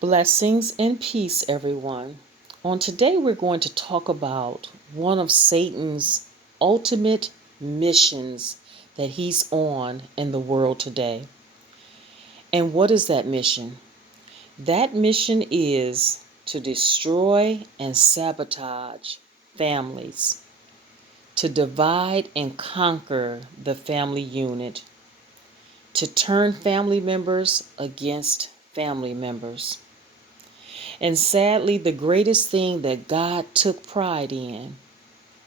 Blessings and peace, everyone. On today, we're going to talk about one of Satan's ultimate missions that he's on in the world today. And what is that mission? That mission is to destroy and sabotage families, to divide and conquer the family unit, to turn family members against family members. And sadly, the greatest thing that God took pride in,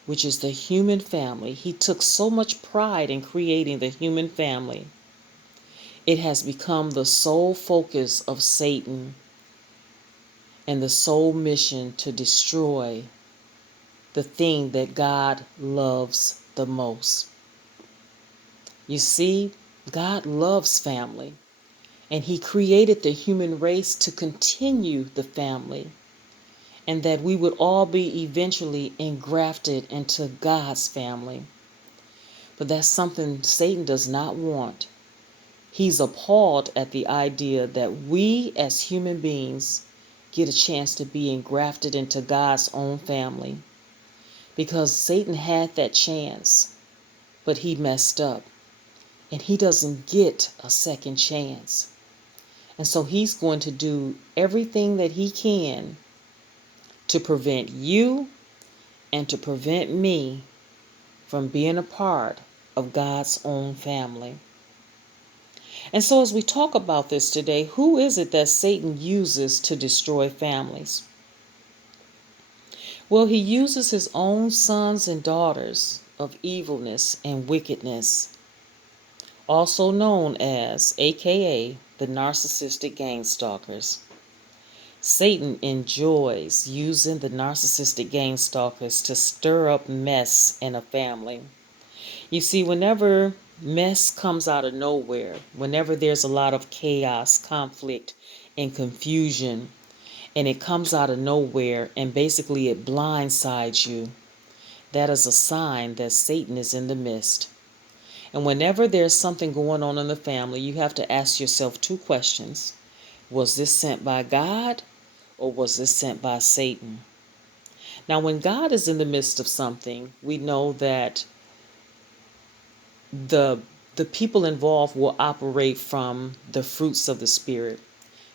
which is the human family, He took so much pride in creating the human family. It has become the sole focus of Satan and the sole mission to destroy the thing that God loves the most. You see, God loves family, and He created the human race to continue the family, and that we would all be eventually engrafted into God's family. But that's something Satan does not want. He's appalled at the idea that we as human beings get a chance to be engrafted into God's own family. Because Satan had that chance, but he messed up. And he doesn't get a second chance. And so he's going to do everything that he can to prevent you and to prevent me from being a part of God's own family. And so as we talk about this today, who is it that Satan uses to destroy families? Well, he uses his own sons and daughters of evilness and wickedness, also known as, aka, the narcissistic gang stalkers. Satan enjoys using the narcissistic gang stalkers to stir up mess in a family. You see, whenever mess comes out of nowhere, whenever there's a lot of chaos, conflict, and confusion, and it comes out of nowhere and basically it blindsides you, that is a sign that Satan is in the midst. And whenever there's something going on in the family, you have to ask yourself two questions. Was this sent by God, or was this sent by Satan? Now, when God is in the midst of something, we know that the people involved will operate from the fruits of the Spirit,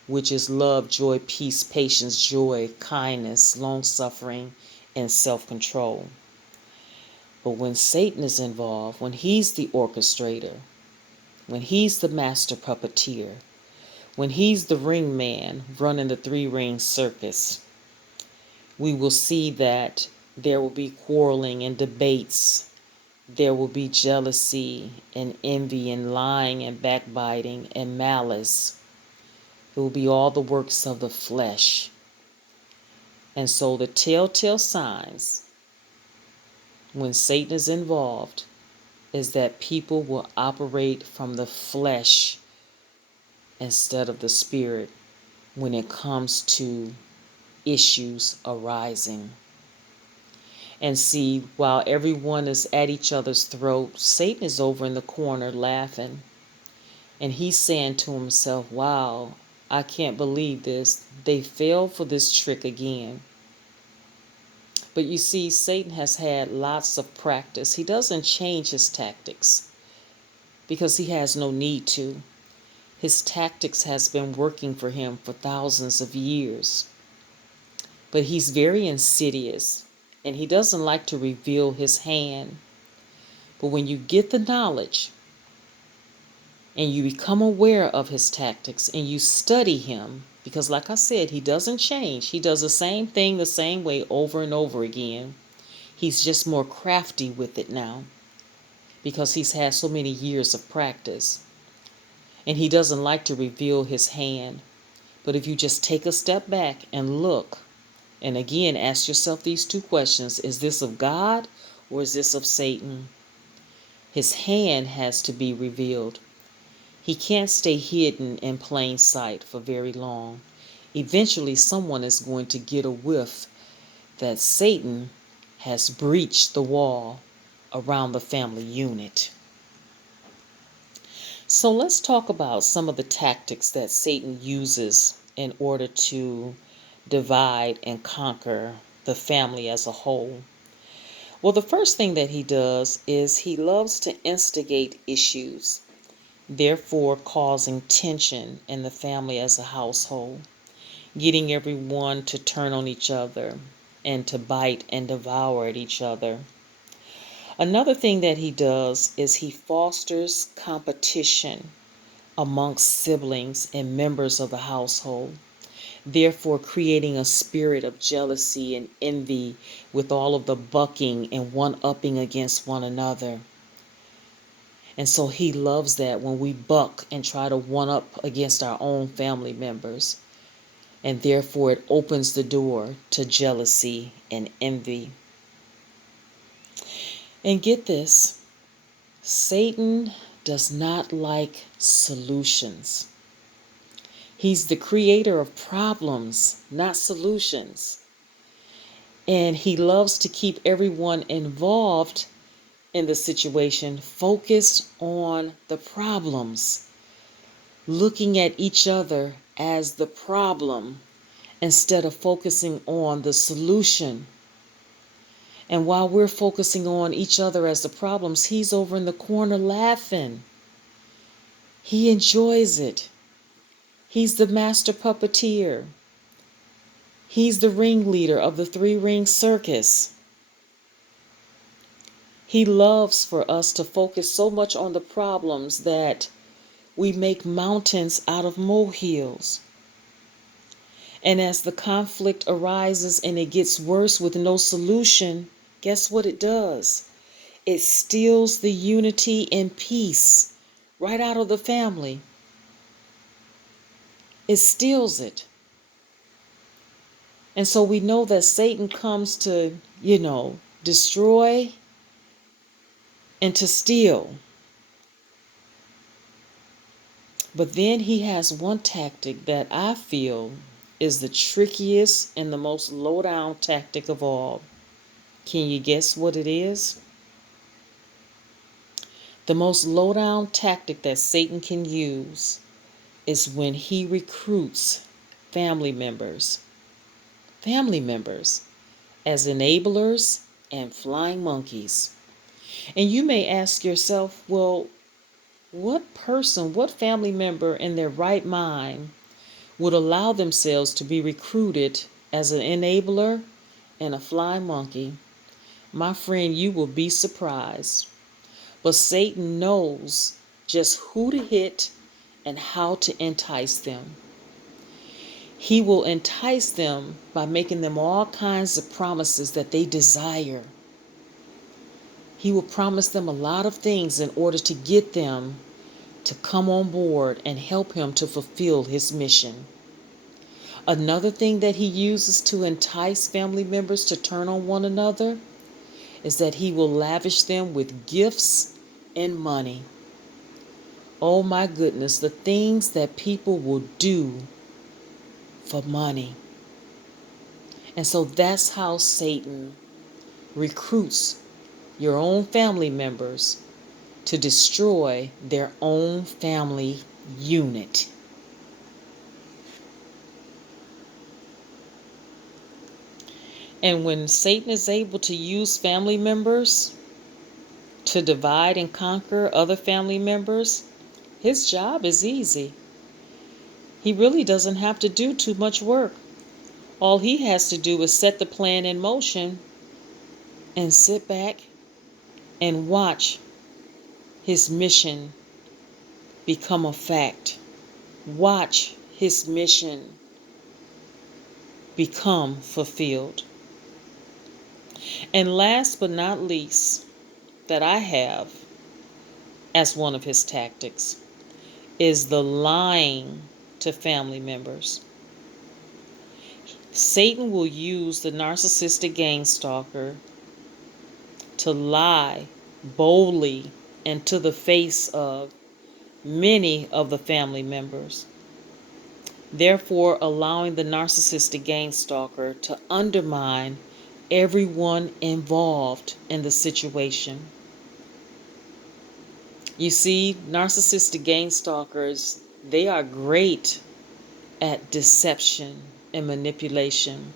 which is love, joy, peace, patience, joy, kindness, long-suffering, and self-control. But when Satan is involved, when he's the orchestrator, when he's the master puppeteer, when he's the ring man running the three-ring circus, we will see that there will be quarreling and debates. There will be jealousy and envy and lying and backbiting and malice. It will be all the works of the flesh. And so the telltale signs when Satan is involved is that people will operate from the flesh instead of the spirit when it comes to issues arising. And see, while everyone is at each other's throat, Satan is over in the corner laughing. And he's saying to himself, wow, I can't believe this. They fell for this trick again. But you see, Satan has had lots of practice. He doesn't change his tactics because he has no need to. His tactics has been working for him for thousands of years. But he's very insidious, and he doesn't like to reveal his hand. But when you get the knowledge and you become aware of his tactics and you study him, because like I said, he doesn't change. He does the same thing the same way over and over again. He's just more crafty with it now because he's had so many years of practice. And he doesn't like to reveal his hand. But if you just take a step back and look, and again ask yourself these two questions, is this of God or is this of Satan? His hand has to be revealed. He can't stay hidden in plain sight for very long. Eventually someone is going to get a whiff that Satan has breached the wall around the family unit. So let's talk about some of the tactics that Satan uses in order to divide and conquer the family as a whole. Well, the first thing that he does is he loves to instigate issues, therefore causing tension in the family as a household, getting everyone to turn on each other and to bite and devour at each other. Another thing that he does is he fosters competition amongst siblings and members of the household, therefore creating a spirit of jealousy and envy with all of the bucking and one-upping against one another. And so he loves that when we buck and try to one-up against our own family members. And therefore it opens the door to jealousy and envy. And get this, Satan does not like solutions. He's the creator of problems, not solutions. And he loves to keep everyone involved in the situation focused on the problems, looking at each other as the problem instead of focusing on the solution. And while we're focusing on each other as the problems, he's over in the corner laughing. He enjoys it. He's the master puppeteer. He's the ringleader of the three-ring circus. He loves for us to focus so much on the problems that we make mountains out of molehills. And as the conflict arises and it gets worse with no solution, guess what it does? It steals the unity and peace right out of the family. It steals it. And so we know that Satan comes to, destroy and to steal. But then he has one tactic that I feel is the trickiest and the most low-down tactic of all. Can you guess what it is? The most low-down tactic that Satan can use is when he recruits family members as enablers and flying monkeys. And you may ask yourself, well, what family member in their right mind would allow themselves to be recruited as an enabler and a flying monkey? My friend, you will be surprised. But Satan knows just who to hit and how to entice them. He will entice them by making them all kinds of promises that they desire. He will promise them a lot of things in order to get them to come on board and help him to fulfill his mission. Another thing that he uses to entice family members to turn on one another is that he will lavish them with gifts and money. Oh my goodness, the things that people will do for money. And so that's how Satan recruits your own family members to destroy their own family unit. And when Satan is able to use family members to divide and conquer other family members, his job is easy. He really doesn't have to do too much work. All he has to do is set the plan in motion and sit back and watch his mission become a fact. Watch his mission become fulfilled. And last but not least, that I have as one of his tactics is the lying to family members. Satan will use the narcissistic gang stalker to lie boldly and to the face of many of the family members, therefore allowing the narcissistic gang stalker to undermine everyone involved in the situation. You see, narcissistic gang stalkers, they are great at deception and manipulation.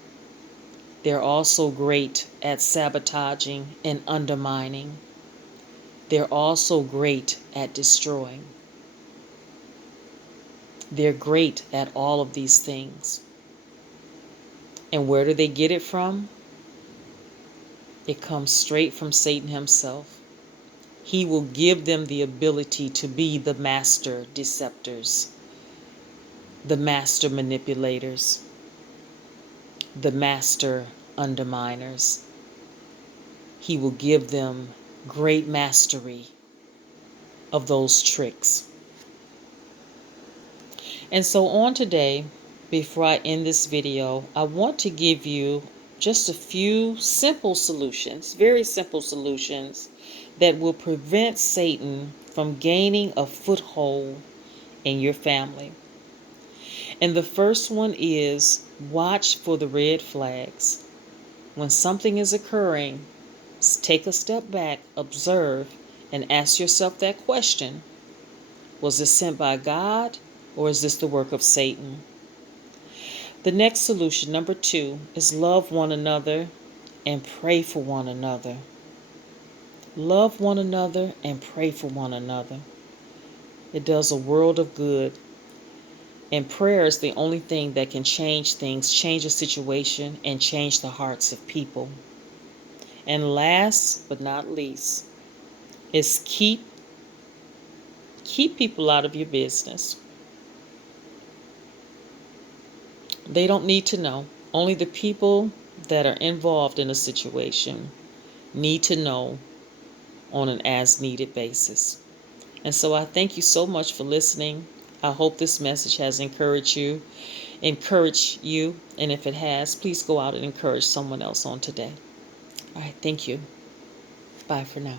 They're also great at sabotaging and undermining. They're also great at destroying. They're great at all of these things. And where do they get it from? It comes straight from Satan himself. He will give them the ability to be the master deceptors, the master manipulators, the master underminers. He will give them great mastery of those tricks. And so on today, before I end this video, I want to give you just a few simple solutions, very simple solutions that will prevent Satan from gaining a foothold in your family. And the first one is watch for the red flags. When something is occurring, take a step back, observe, and ask yourself that question. Was this sent by God, or is this the work of Satan? The next solution, number 2, is love one another and pray for one another. Love one another and pray for one another. It does a world of good. And prayer is the only thing that can change things, change a situation, and change the hearts of people. And last but not least is keep people out of your business. They don't need to know. Only the people that are involved in a situation need to know on an as-needed basis. And so I thank you so much for listening. I hope this message has encouraged you. And if it has, please go out and encourage someone else on today. All right, thank you. Bye for now.